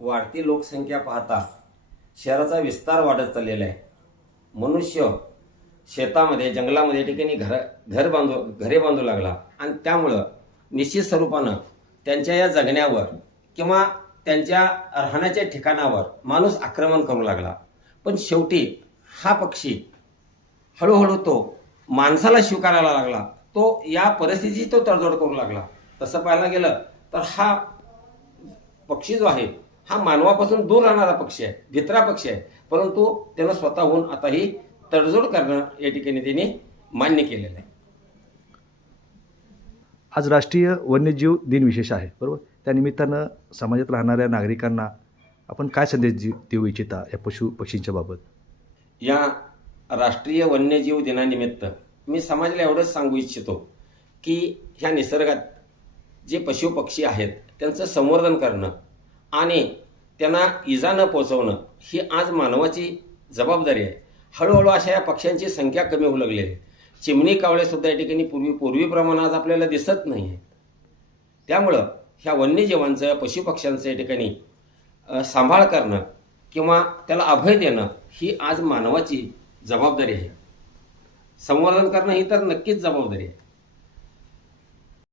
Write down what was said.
वाढती लोकसंख्या पाहता शहराचा विस्तार वाढत चाललेला आहे. मनुष्य शेतामध्ये जंगलामध्ये ठिकाणी घरे बांधू लागला आणि त्यामुळं निश्चित स्वरूपानं त्यांच्या या जगण्यावर किंवा त्यांच्या राहण्याच्या ठिकाणावर माणूस आक्रमण करू लागला. पण शेवटी हा पक्षी हळूहळू तो माणसाला स्वीकारायला लागला. तो या परिस्थितीची तो तडजोड करू लागला. तसं पाहायला गेलं तर हा पक्षी जो आहे हा मानवापासून दूर राहणारा पक्षी आहे, भित्रा पक्षी आहे. परंतु त्यानं स्वतःहून आता ही तडजोड करणं या ठिकाणी त्यांनी मान्य केलेलं आहे. आज राष्ट्रीय वन्यजीव दिन विशेष आहे, बरोबर? त्यानिमित्तानं समाजात राहणाऱ्या नागरिकांना आपण काय संदेश देऊ इच्छिता या पक्षींच्या बाबत? या राष्ट्रीय वन्यजीव दिनानिमित्त मी समाजाला एवढंच सांगू इच्छितो की ह्या निसर्गात जे पशुपक्षी आहेत त्यांचं संवर्धन करणं आणि त्यांना इजा न पोचवणं ही आज मानवाची जबाबदारी आहे. हळूहळू अशा या पक्ष्यांची संख्या कमी होऊ लागली आहे. चिमणी कावळेसुद्धा या ठिकाणी पूर्वीप्रमाणे आज आपल्याला दिसत नाही आहेत. त्यामुळं ह्या वन्यजीवांचं पशुपक्ष्यांचं या ठिकाणी सांभाळ करणं किंवा त्याला अभय देणं ही आज मानवाची जबाबदारी आहे. संवर्धन करणं ही तर नक्कीच जबाबदारी आहे.